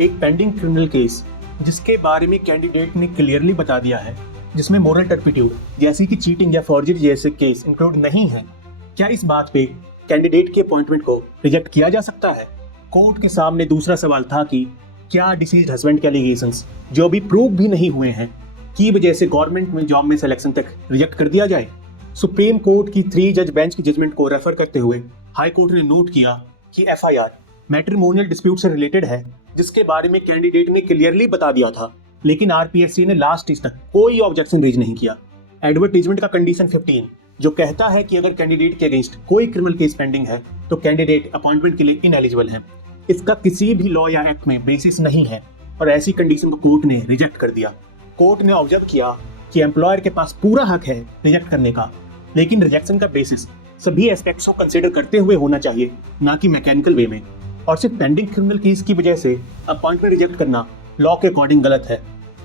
एक pending criminal case जिसके बारे में कैंडिडेट ने क्लियरली बता दिया है, जिसमें मोरल टर्पिट्यूड जैसे कि चीटिंग या फॉर्जरी जैसे केस इंक्लूड नहीं है, क्या इस बात पे कैंडिडेट के अपॉइंटमेंट को रिजेक्ट किया जा सकता है? कोर्ट के सामने दूसरा सवाल था कि क्या डिसीज्ड हस्बैंड के एलिगेशंस जो अभी प्रूव भी नहीं हुए हैं की वजह से गवर्नमेंट में जॉब में सिलेक्शन तक रिजेक्ट कर दिया जाए? सुप्रीम कोर्ट की 3 जज बेंच की जजमेंट को रेफर करते हुए हाई कोर्ट ने नोट किया कि एफआईआर मैट्रिमोनियल डिस्प्यूट से रिलेटेड है, जिसके बारे में कैंडिडेट ने क्लियरली बता दिया था, लेकिन आरपीएससी ने लास्ट स्टेज तक कोई ऑब्जेक्शन रेज नहीं किया। एडवर्टीजमेंट का कंडीशन 15 जो कहता है कि अगर कैंडिडेट के अगेंस्ट कोई क्रिमिनल केस पेंडिंग है तो कैंडिडेट अपॉइंटमेंट के लिए इनएलिजिबल है। इसका किसी भी लॉ या एक्ट में बेसिस नहीं है और ऐसी कंडीशन को कोर्ट ने रिजेक्ट कर दिया। कोर्ट ने ऑब्जर्व किया कि एम्प्लॉयर के पास पूरा हक है रिजेक्ट करने का, लेकिन रिजेक्शन का बेसिस सभी एस्पेक्ट्स को कंसीडर करते हुए होना चाहिए, ना कि मैकेनिकल वे में। और सिर्फ पेंडिंग क्रिमिनल केस की वजह से अपॉइंटमेंट रिजेक्ट करना लॉ के अकॉर्डिंग गलत है।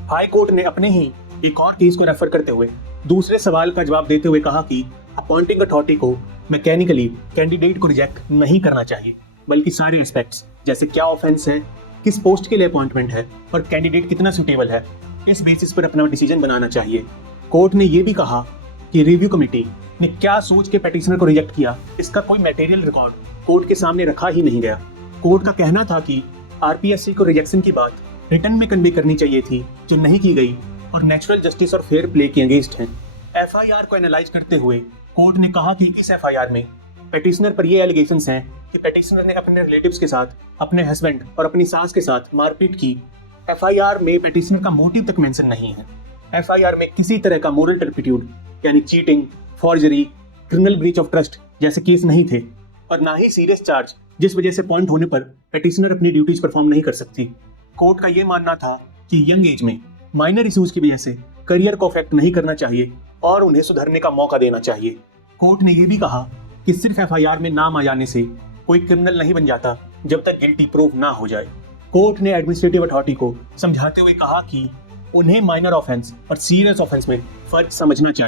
हाई कोर्ट ने अपने ही एक और केस को रेफर करते हुए दूसरे सवाल का जवाब देते हुए कहा कि अपॉइंटिंग अथॉरिटी को मैकेनिकली कैंडिडेट को रिजेक्ट नहीं करना चाहिए, बल्कि सारे एस्पेक्ट्स जैसे क्या ऑफेंस है, किस पोस्ट के लिए अपॉइंटमेंट है और कैंडिडेट कितना सुटेबल है, इस बेसिस पर अपना डिसीजन बनाना चाहिए। कोर्ट ने यह भी कहा कि रिव्यू कमेटी ने क्या सोच के पेटिशनर को रिजेक्ट किया, इसका कोई मटेरियल रिकॉर्ड कोर्ट के सामने रखा ही नहीं गया। कोर्ट का कहना था कि आरपीएससी को रिजेक्शन की बात रिटर्न में कन्वे करनी चाहिए थी, जो नहीं की गई और नेचुरल जस्टिस और फेयर प्ले के अगेंस्ट है। एफआईआर को एनालाइज करते हुए कोर्ट ने कहा कि इस एफआईआर में पेटिशनर पर ये एलिगेशंस हैं कि पेटिशनर ने अपने रिलेटिव्स के साथ, अपने हस्बैंड और अपनी सास के साथ मारपीट की। एफआईआर में पेटिशनर का मोटिव तक मेंशन नहीं है। एफआईआर में किसी तरह का मोरल टर्पिट्यूड यानी cheating, forgery, criminal breach of trust जैसे केस नहीं थे और ना ही सीरियस चार्ज जिस वजह से पॉइंट होने पर पेटिशनर अपनी ड्यूटीज परफॉर्म नहीं कर सकती। कोर्ट का यह मानना था कि यंग एज में माइनर इश्यूज की वजह से करियर को अफेक्ट नहीं करना चाहिए और उन्हें सुधरने का मौका देना चाहिए। कोर्ट ने यह भी कहा कि सिर्फ एफआईआर में नाम आ जाने से कोई क्रिमिनल नहीं बन जाता जब तक गिल्टी प्रूव ना हो जाए। कोर्ट ने एडमिनिस्ट्रेटिव अथॉरिटी को समझाते हुए कहा कि उन्हें माइनर ऑफेंस और सीरियस ऑफेंस में फर्क समझना चाहिए।